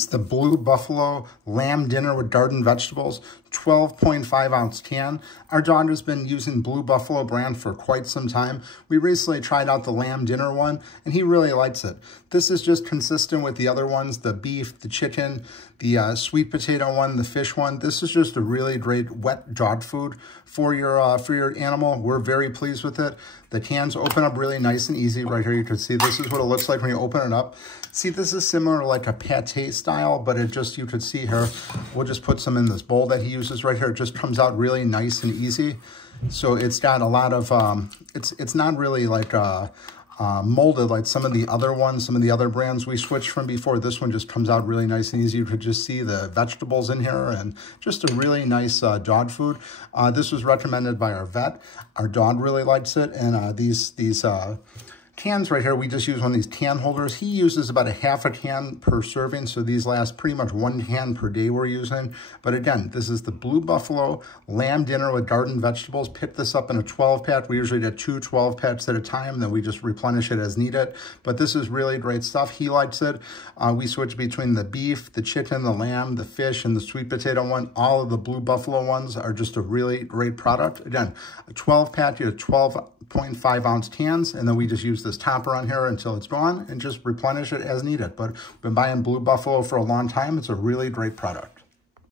is the Blue Buffalo Lamb Dinner with Garden Vegetables, 12.5 ounce can. Our dog has been using Blue Buffalo brand for quite some time. We recently tried out the Lamb Dinner one, and he really likes it. This is just consistent with the other ones, the beef, the chicken, the sweet potato one, the fish one. This is just a really great wet dog food for your animal. We're very pleased with it. The cans open up really nice and easy. Right here, you can see this is what it looks like when you open it up. See, this is similar to like a pate style, but it just, you could see here, we'll just put some in this bowl that he uses right here. It just comes out really nice and easy. So it's got a lot of, it's not really like molded like some of the other ones, some of the other brands we switched from before. This one just comes out really nice and easy. You could just see the vegetables in here and just a really nice dog food. This was recommended by our vet. Our dog really likes it. And these cans right here, we just use one of these can holders. He uses about a half a can per serving, so these last pretty much 1 can per day we're using. But again, this is the Blue Buffalo Lamb Dinner with Garden Vegetables. Pick this up in a 12-pack. We usually get 2 12-packs at a time, then we just replenish it as needed. But this is really great stuff. He likes it. We switch between the beef, the chicken, the lamb, the fish, and the sweet potato one. All of the Blue Buffalo ones are just a really great product. Again, a 12-pack, you have 12.5 ounce cans, and then we just use this topper on here until it's gone and just replenish it as needed. But we've been buying Blue Buffalo for a long time. It's a really great product.